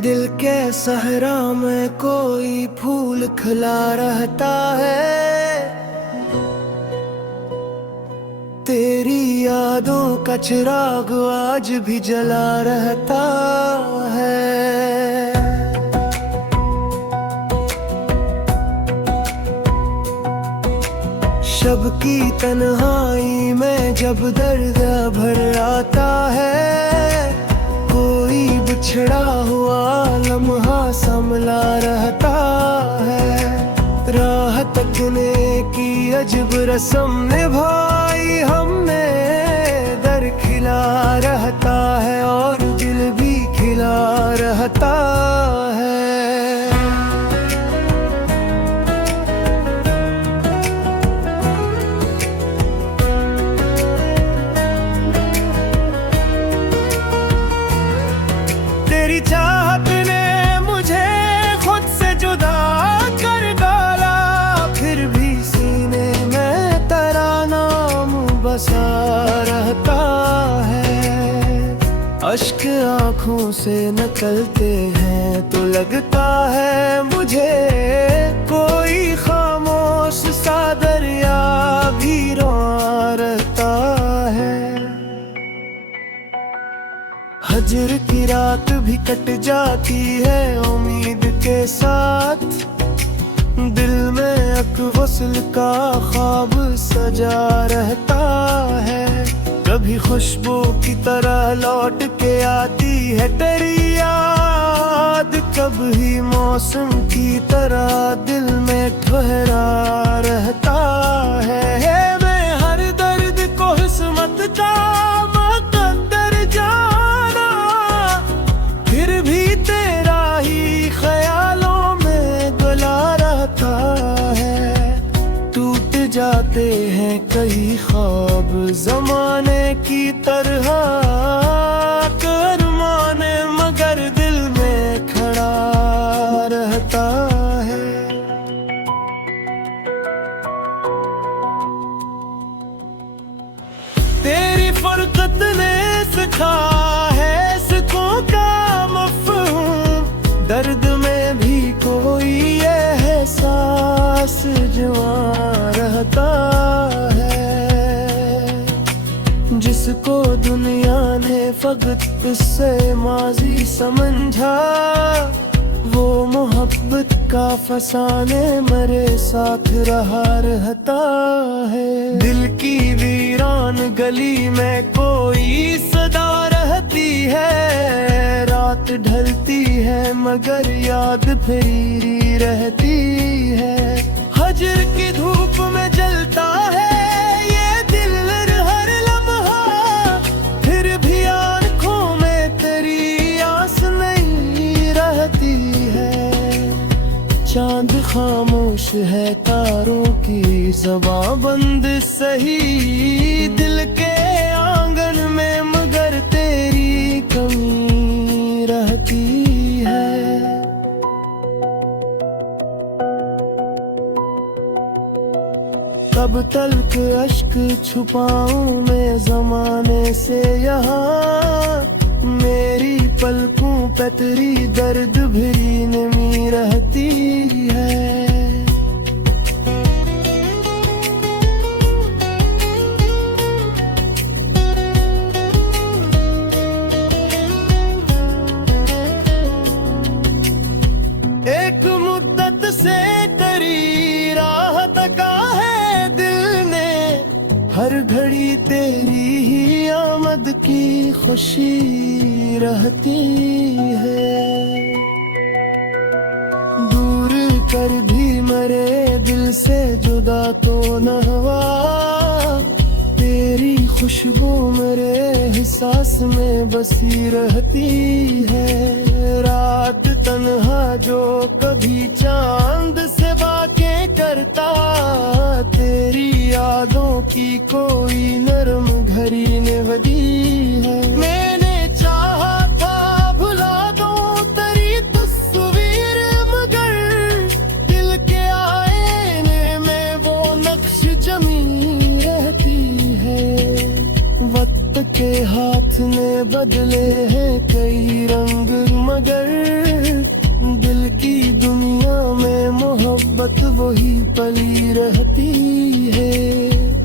दिल के सहरा में कोई फूल खिला रहता है, तेरी यादों का चिराग आज भी जला रहता है। शब की तन्हाई में जब दर्द भर आता है, कोई बिछड़ा हुआ लम्हा संभला रहता है। राह तकने की अजब रस्म निभाई हमने, दर खिला रहता है और दिल भी खिला रहता है। तेरी चाहत ने मुझे खुद से जुदा कर डाला, फिर भी सीने में तेरा नाम बसा रहता है। अश्क आँखों से निकलते हैं तो लगता है मुझे, कोई खामोश सा दरिया भी रोआ रहता है। हजर की रात भी कट जाती है उम्मीद के साथ, दिल में एक वस्ल का ख्वाब सजा रहता है। कभी खुशबू की तरह लौट के आती है तेरी याद, कभी मौसम की तरह दिल में ठहरा रहता है। मैं हर दर्द को किस्मत का जाते हैं कई ख्वाब जमाने की तरह, करमाने मगर दिल में खड़ा रहता है। तेरी फरकत ने सिखा है इसकों का मफ़हूम, दर्द में भी कोई एहसास जवां रहता है। जिसको दुनिया ने फकत इससे माजी समझा, वो मोहब्बत का फसाने मरे साथ रहा रहता है। दिल की वीरान गली में कोई सदा रहती है, रात ढलती है मगर याद फिरी रहती है। हजर की धूप में जलता है ये दिल हर लम्हा, फिर भी आँखों में तेरी आस नहीं रहती है। चांद खामोश है तारों की ज़बां बंद सही, दिल के आंगन में मगर तेरी कमी रहती है। कब तलक अश्क छुपाऊं मैं ज़माने से यहाँ, मेरी पलकों पे तेरी दर्द भरी नमी रहती है। एक मुद्दत से तेरी राह तका है दिल ने, हर घड़ी तेरी ही आमद की खुशी रहती है। दूर कर भी मरे दिल से जुदा तो न हुआ, तेरी खुशबू मेरे एहसास में बसी रहती है। रात तन्हा जो कभी चांद से बातें करता, तेरी यादों की कोई नरम घड़ी निभती है। मैंने चाहा था भुला दूं तेरी तस्वीर, मगर दिल के आईने में वो नक्श जमी रहती है। वक्त के हाथ वक्त ने बदले हैं कई रंग, मगर दिल की दुनिया में मोहब्बत वही पली रहती है।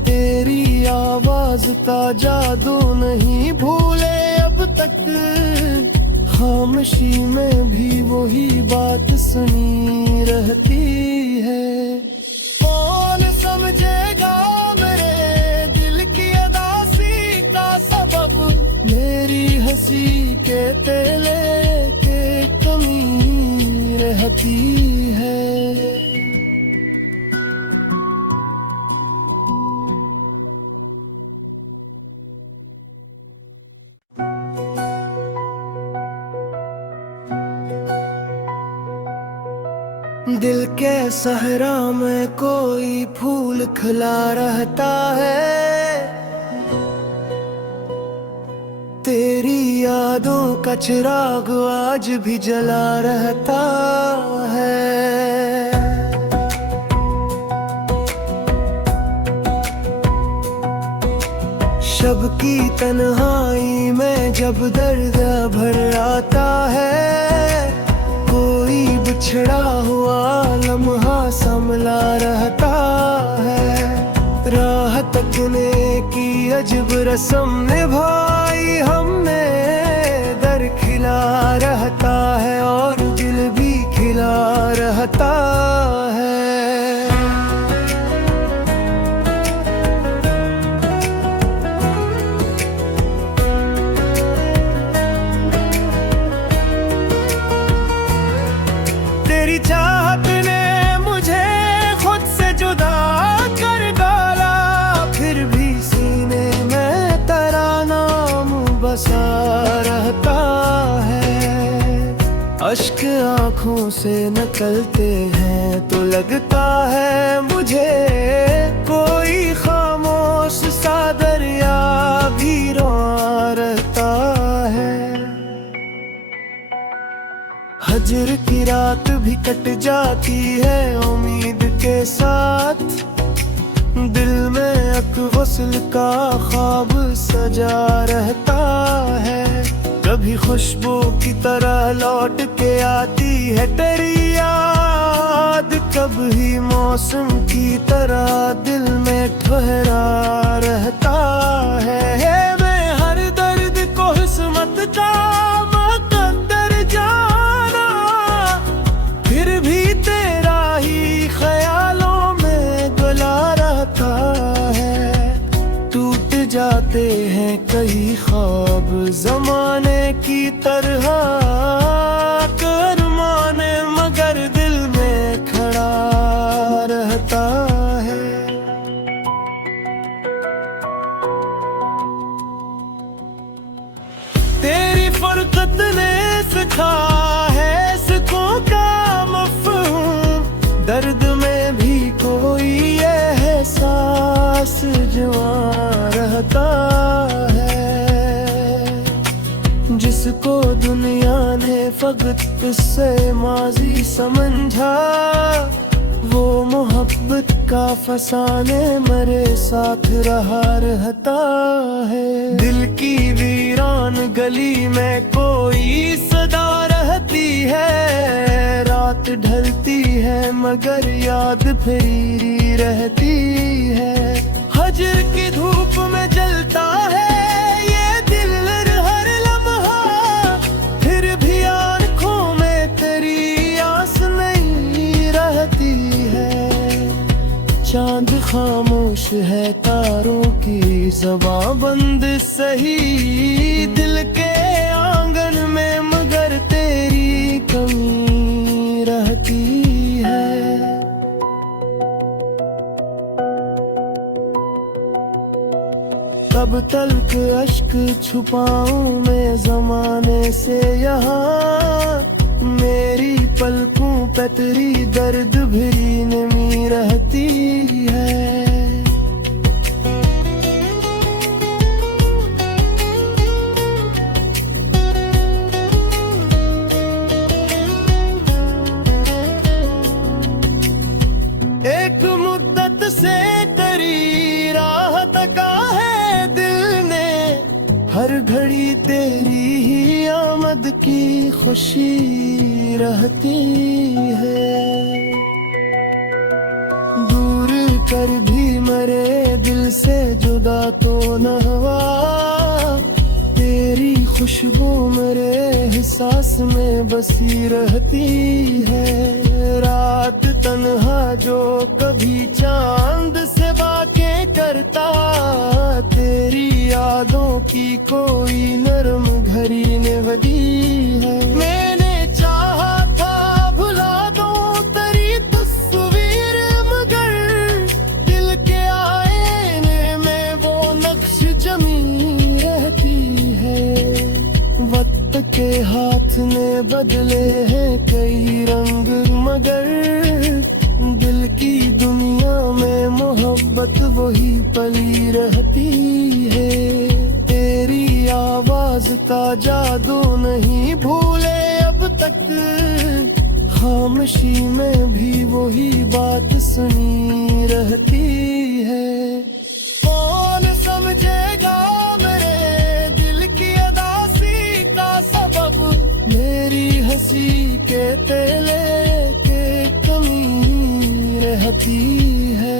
तेरी आवाज का जादू नहीं भूले अब तक, खामोशी में भी वही बात सुनी रहती है। कौन समझेगा मेरे दिल की अदासी का सबब, मेरी हंसी के तेले के कमी रहती है। दिल के सहरा में कोई फूल खिला रहता है, तेरी यादों का चिराग आज भी जला रहता है। शब की तन्हाई में जब दर्द भर आता है, कोई बिछड़ा हुआ लम्हा संभला रहता है। राह तकने की अजब रस्म निभाई हमने, दर खिला रहता है और दिल भी खिला रहता है। तेरी चाहत ने मुझे खुद से जुदा कर डाला, फिर भी सीने में तेरा नाम बसा रहता है। अश्क आँखों से निकलते हैं तो लगता है मुझे, कोई खामोश सा दरिया भी रोआ रहता है। हजर की रात भी कट जाती है उम्मीद के साथ, दिल में अक वस्ल का ख्वाब सजा रहता है। कभी खुशबू की तरह लौट के आती है तेरी याद, कभी मौसम की तरह दिल में ठहरा रहता है। मैं हर दर्द को किस्मत का मुकद्दर जाना, फिर भी तेरा ही ख्यालों में गला रहता है। टूट जाते हैं कई ख्वाब जमाने की तरह, करमाने मगर दिल में खड़ा रहता है। तेरी फरकत ने सिखा है सुकून का मफ़हूम, दर्द में भी कोई एहसास जवां रहता है। जिसको दुनिया ने फकत किस्से माजी समझा, वो मोहब्बत का फसाने मेरे साथ रहा रहता है। दिल की वीरान गली में कोई सदा रहती है, रात ढलती है मगर याद फेरी रहती है। हजर की धूप में जलता है ये दिल हर लम्हा, फिर भी आँखों में तेरी आस नहीं रहती है। चांद खामोश है तारों की ज़बां बंद सही, दिल के आंगन में मगर तेरी कमी रहती है। कब तक अश्क छुपाऊं मैं ज़माने से यहाँ, मेरी पलकों पे तेरी दर्द भरी नमी रहती है। एक मुद्दत से तेरी राह तका है दिल ने, हर घड़ी तेरी ही आमद की खुशी रहती है। दूर कर भी मरे दिल से जुदा तो न हुआ, तेरी खुशबू मेरे एहसास में बसी रहती है। रात तन्हा जो कभी चांद से बातें करता, तेरी यादों की कोई नरम घड़ी ने बदी है। मैंने चाहा था भुला दूं तेरी तस्वीर, मगर दिल के आईने में वो नक्श जमी रहती है। वक्त के हाथ ने बदले हैं कई रंग, मगर दिल की दुनिया में मोहब्बत वही पली रहती है। तेरी आवाज का जादू नहीं भूले अब तक, खामोशी में भी वही बात सुनी रहती है। कौन समझेगा मेरे दिल की अदासी का सबब, मेरी हंसी के तेले के कमी रहती है।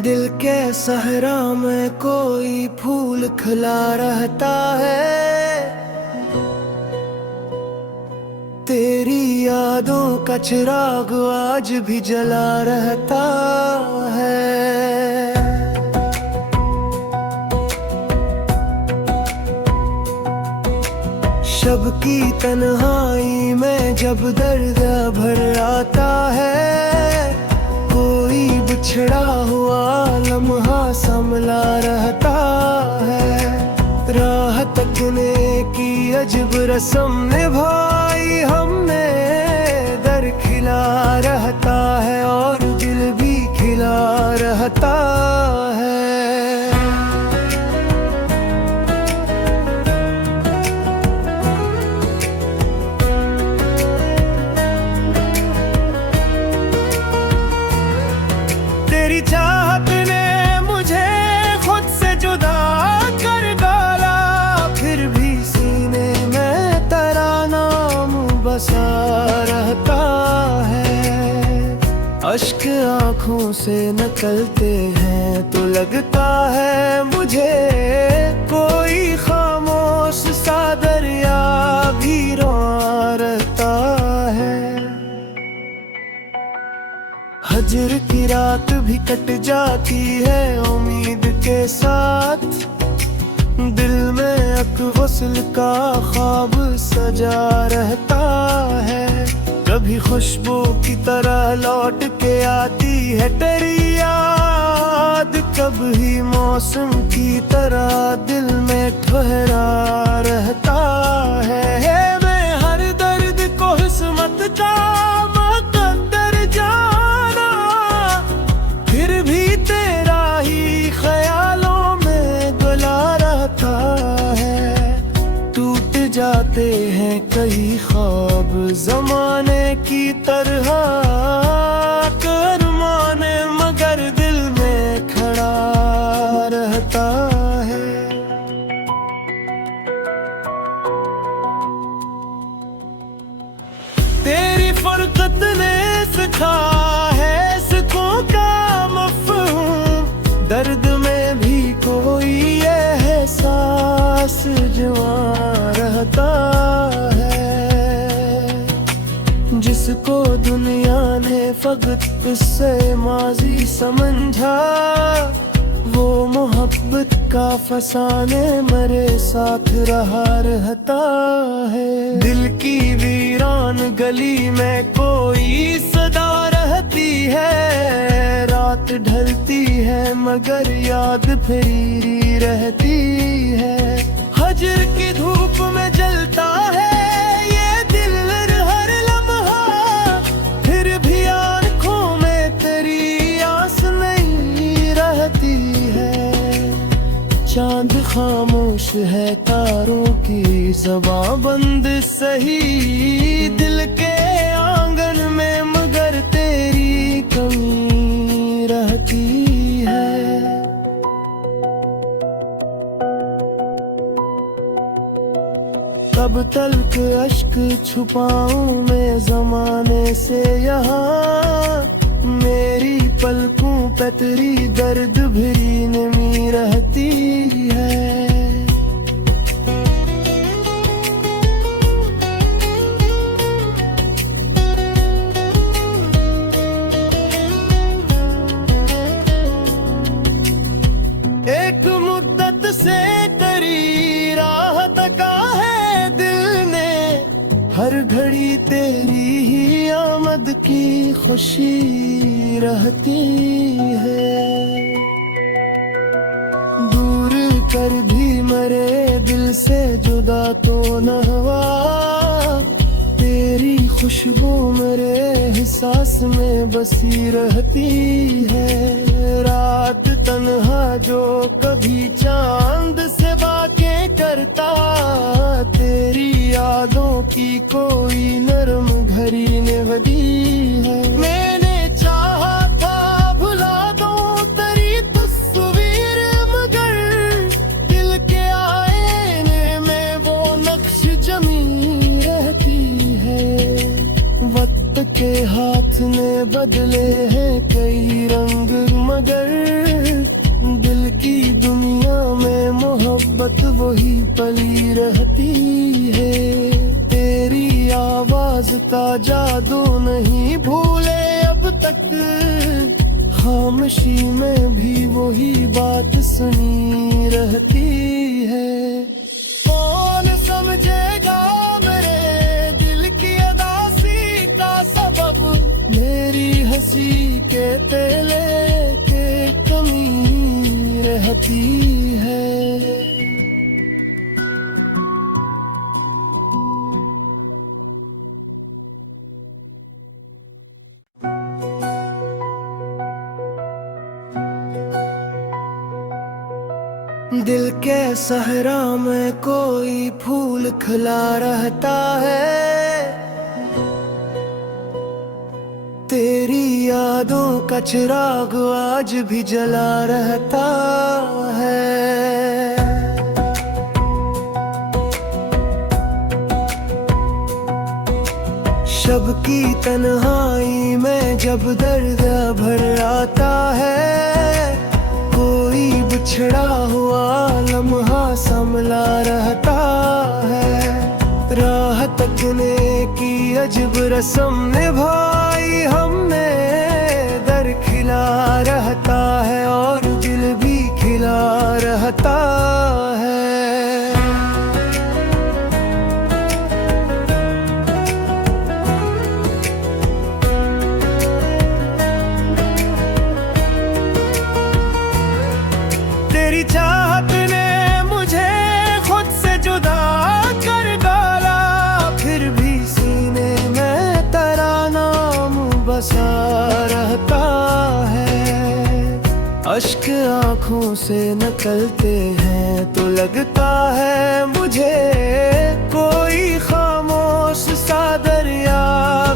दिल के सहरा में कोई फूल खिला रहता है, तेरी यादों का चिराग आज भी जला रहता है। शब की तन्हाई में जब दर्द भर आता है, कोई बिछड़ा हुआ लम्हा संभला रहता है। राह तकने की अजब रस्म निभाई हमने, दर खिला रहता है और दिल भी खिला रहता है। तेरी चाहत ने मुझे खुद से जुदा कर डाला, फिर भी सीने में तेरा नाम बसा रहता है। अश्क आँखों से निकलते हैं तो लगता है मुझे, कोई खामोश सा दरिया भी रो रहता है। हजर की रात भी कट जाती है उम्मीद के साथ, दिल में अक्वसल का ख्वाब सजा रहता है। कभी खुशबू की तरह लौट के आती है तेरी याद, कभी मौसम की तरह दिल में ठहरा रहता है। मैं हर दर्द को किस्मत का मुकद्दर जाना, फिर भी तेरा ही ख्यालों में गला रहता है। टूट जाते हैं कई ख्वाब जमाने की तरह, करमाने मगर दिल में खड़ा रहता है। तेरी फरकत ने सिखा है सुकून का मफ़हूम, दर्द में भी कोई एहसास जवां रहता है। जिसको दुनिया ने फकत किस्से माजी समझा, वो मोहब्बत का फसाने मेरे साथ रहा रहता है। दिल की वीरान गली में कोई सदा रहती है, रात ढलती है मगर याद फिरी रहती है। हजर की धूप में जलता है ये दिल हर लम्हा, फिर भी आँखों में तेरी आस नहीं रहती है। चांद खामोश खामोश है तारों की ज़बां बंद सही दिल के आंगन में, मगर तेरी कमी रहती है। कब तलक अश्क छुपाऊं मैं ज़माने से यहाँ, मेरी पलकों पे तेरी दर्द भरी नमी रहती है। एक मुद्दत से तेरी राह तका है दिल ने, हर घड़ी तेरी ही आमद की खुशी रहती है। दूर कर भी मरे दिल से जुदा तो न हुआ, तेरी खुशबू मेरे एहसास में बसी रहती है। रात तन्हा जो कभी चांद से बातें करता, तेरी यादों की कोई नरम घड़ी ने बदी है। मैंने चाहा था भुला दूं तेरी तस्वीर, मगर दिल के आईने में वो नक्श जमी रहती है। वक्त के हाथ ने बदले हैं कई रंग, मगर दिल की दुनिया में मोहब्बत वही पली रहती है। तेरी आवाज का जादू नहीं भूले अब तक, खामोशी में भी वही बात सुनी रहती है। कौन समझेगा मेरे दिल की अदासी का सबब, मेरी हंसी के तेले के कमी रहती है। दिल के सहरा में कोई फूल खिला रहता है, तेरी यादों का चिराग आज भी जला रहता है। शब की तन्हाई में जब दर्द भर आता है, कोई बिछड़ा हुआ लम्हा संभला रहता है। राह तकने की अजब रस्म निभाई हमने, दर खिला रहता है और दिल भी खिला रहता है। तेरी चाहत ने मुझे खुद से जुदा कर डाला, फिर भी सीने में तेरा नाम बसा रहता है। अश्क आँखों से निकलते हैं तो लगता है मुझे, कोई खामोश सा दरिया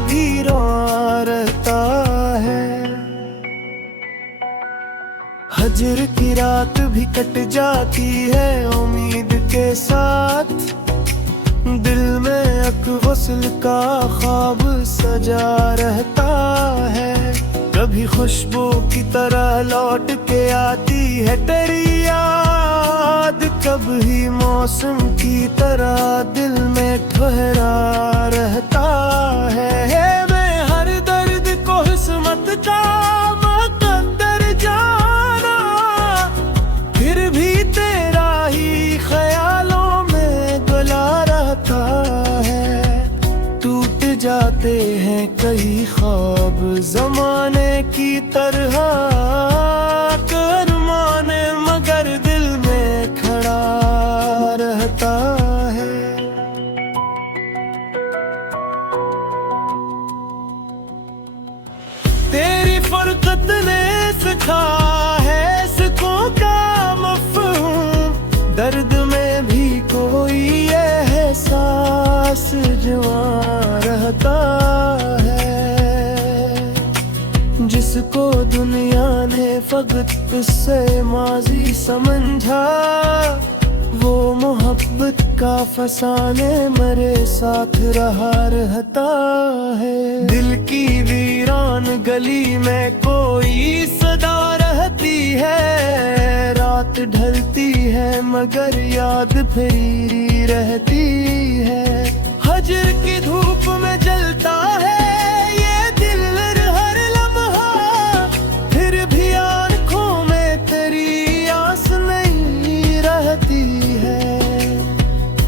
भी रोआ रहता है। हजर की रात भी कट जाती है उम्मीद के साथ, दिल में अक्वसल का ख्वाब सजा रहता है। कभी खुशबू की तरह लौट के आती है तेरी याद, कभी मौसम की तरह दिल में ठहरा रहता है। मैं हर दर्द को किस्मत का मुकद्दर जाना, फिर भी तेरा ही ख्यालों में गला रहता है। टूट जाते हैं कई ख्वाब जमाने की तरह, करमाने मगर दिल में खड़ा रहता है। तेरी फुरकत ने सिखा है सुकून का मफ़हूम, दर्द में एहसास जवां रहता है। जिसको दुनिया ने फकत उससे माजी समझा, वो मोहब्बत का फसाने मरे साथ रहा रहता है। दिल की वीरान गली में कोई सदा रहती है, रात ढलती है मगर याद फेरी रहती है। हजर की धूप में जलता है ये दिल हर लम्हा, फिर भी आँखों में तेरी आस नहीं रहती है।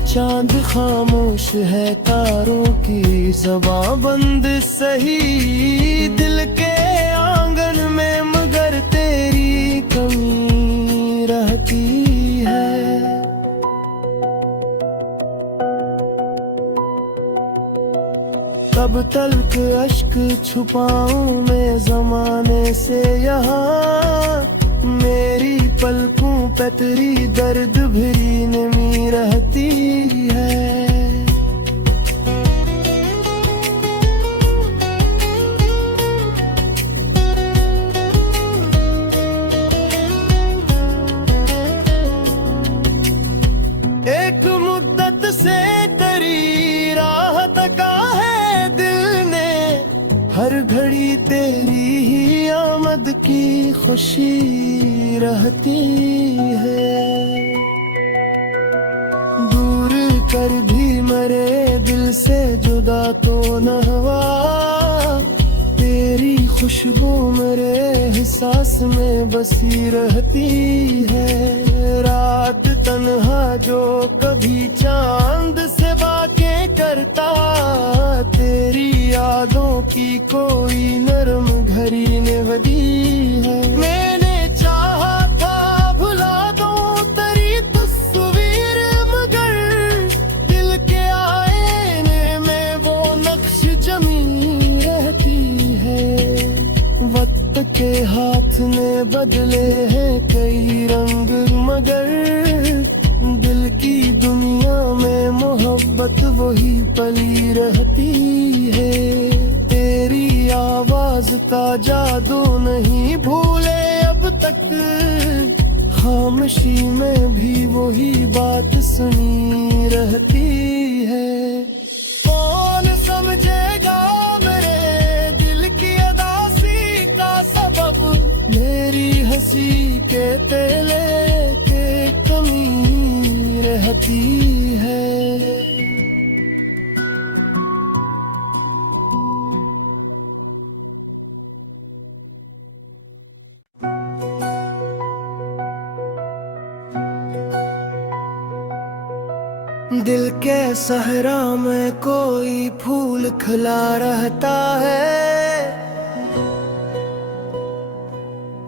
चांद खामोश है तारों की ज़बां बंद सही, दिल के आंगन में मगर तेरी कमी रहती है। कब तलक अश्क छुपाऊं मैं ज़माने से यहाँ, मेरी पलकों पे तेरी दर्द भरी नमी रहती है। एक मुद्दत से तेरी राह तका है दिल ने, हर घड़ी तेरी ही आमद की खुशी रहती है। दूर कर भी मरे दिल से जुदा तो न हुआ, तेरी खुशबू मेरे एहसास में बसी रहती है। रात तन्हा जो कभी चांद से बातें करता, तेरी यादों की कोई नरम घड़ी ने बदी है। मैंने चाहा था भुला दूं तेरी तस्वीर, मगर दिल के आईने में वो नक्श जमी रहती है। वक्त के हाथ ने बदले हैं कई रंग, मगर दिल की दुनिया में मोहब्बत वही पली रहती है। तेरी आवाज का जादू नहीं भूले अब तक, खामोशी में भी वही बात सुनी रहती है। कौन समझेगा मेरे दिल की अदासी का सबब, मेरी हंसी के तेले के कमी रहती है। दिल के सहरा में कोई फूल खिला रहता है,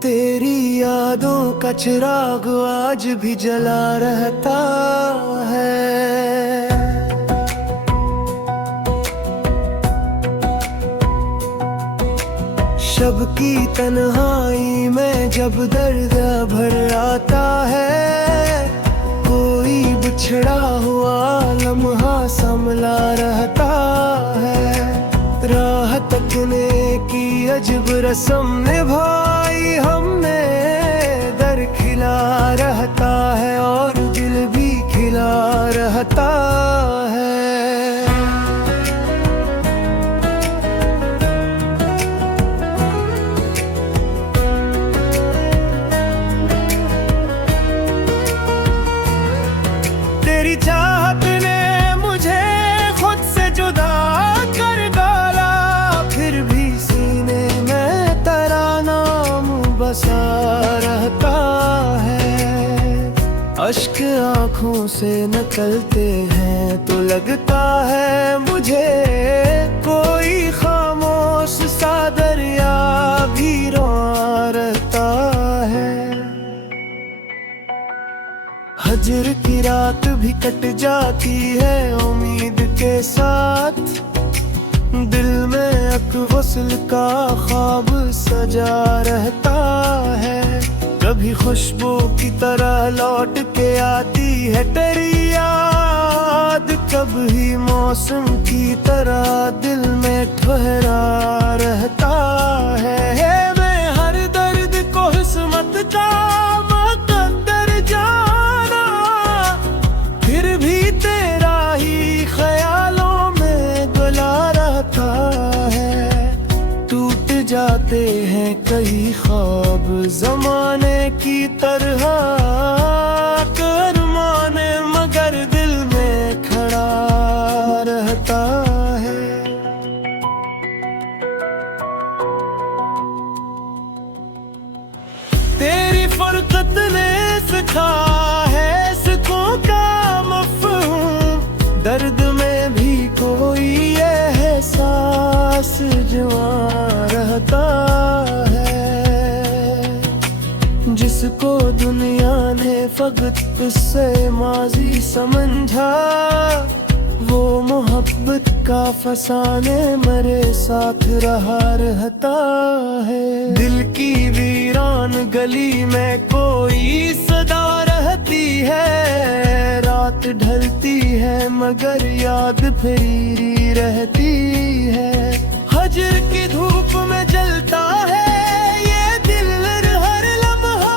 तेरी यादों का चिराग आज भी जला रहता है। शब की तन्हाई में जब दर्द भर आता है, कोई बिछड़ा हुआ लम्हा संभला रहता है। राह तकने की अजब रस्म निभाई हमने, दर खिला रहता है और दिल भी खिला रहता है। तेरी चाहत ने मुझे खुद से जुदा कर डाला, फिर भी सीने में तेरा नाम बसा रहता है। अश्क आँखों से निकलते हैं तो लगता है मुझे, कोई खामोश सा दरिया भी रोआ रहता है। हजर की रात भी कट जाती है उम्मीद के साथ, दिल में वसल का ख्वाब सजा रहता है। कभी खुशबू की तरह लौट के आती है तेरी याद, कभी मौसम की तरह दिल में ठहरा रहता है। मैं हर दर्द को किस्मत का मुकद्दर जाना, फिर भी तेरा ही ख्यालों में गला रहता है। टूट जाते हैं कई ख्वाब जमाने की तरह, कर माने मगर दिल में खड़ा रहता है। तेरी फरकत ने सिखा है इसकों का मफ़हूम, दर्द में भी कोई एहसास जवां रहता है। जिसको दुनिया ने फकत से माजी समझा, वो मोहब्बत का फसाने मेरे साथ रहा रहता है। दिल की वीरान गली में कोई सदा रहती है, रात ढलती है मगर याद फिरी रहती है। हजर की धूप में जलता है ये दिल हर लम्हा,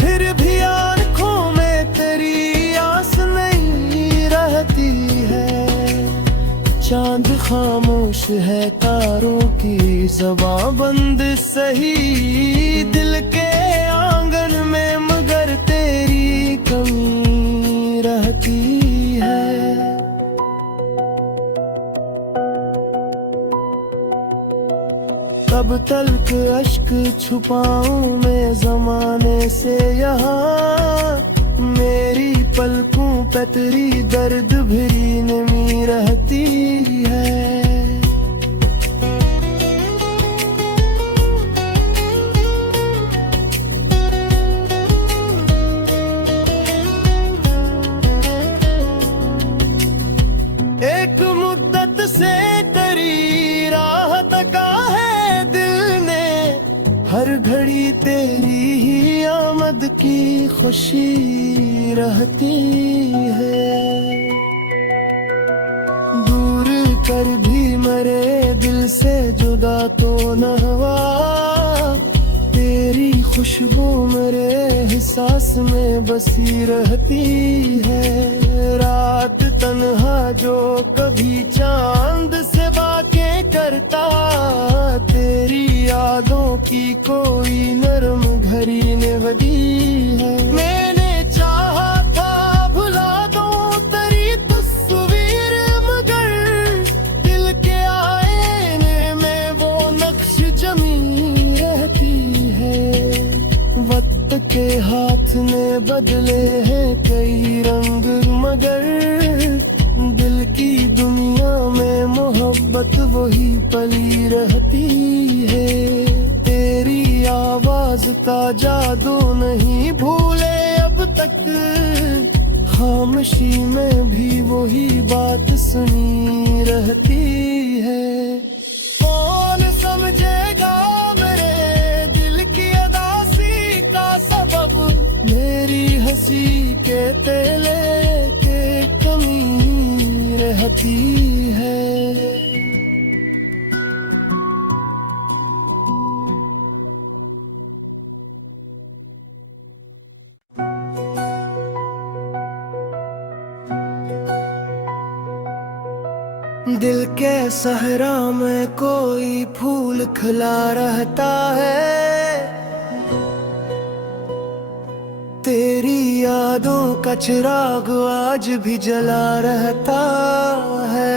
फिर भी आँखों में तेरी आस नहीं रहती है। चांद खामोश है तारों की ज़बां बंद सही, दिल के आंगन में मगर तेरी कमी रहती है। कब तक अश्क छुपाऊं मैं ज़माने से यहाँ, मेरी पलकों पे तेरी दर्द भरी नमी रहती है। एक मुद्दत से तेरी राह तका है दिल ने, हर घड़ी तेरी ही आमद की खुशी रहती है। दूर कर भी मरे दिल से जुदा तो न हुआ, तेरी खुशबू मेरे एहसास में बसी रहती है। रात तन्हा जो कभी चांद से बातें करता, तेरी यादों की कोई नरम घड़ी ने बदी है। मैंने चाहा था भुला दूं तेरी तस्वीर, मगर दिल के आईने में वो नक्श जमी रहती है। वक्त के हाथ ने बदले हैं कई रंग, मगर दिल की दुनिया में मोहब्बत वही पली रहती है। तेरी आवाज का जादू नहीं भूले अब तक, खामोशी में भी वही बात सुनी रहती है। कौन समझेगा मेरे दिल की अदासी का सबब, मेरी हंसी के तेले के कमी रहती है। दिल के सहरा में कोई फूल खिला रहता है, तेरी यादों का चिराग आज भी जला रहता है।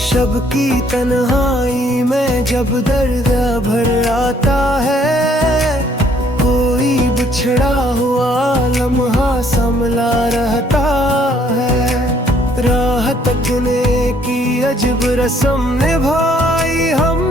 शब की तन्हाई में जब दर्द भर आता है, कोई बिछड़ा हुआ लम्हा संभला रहता है। राह तकने की अजब रस्म निभाई हम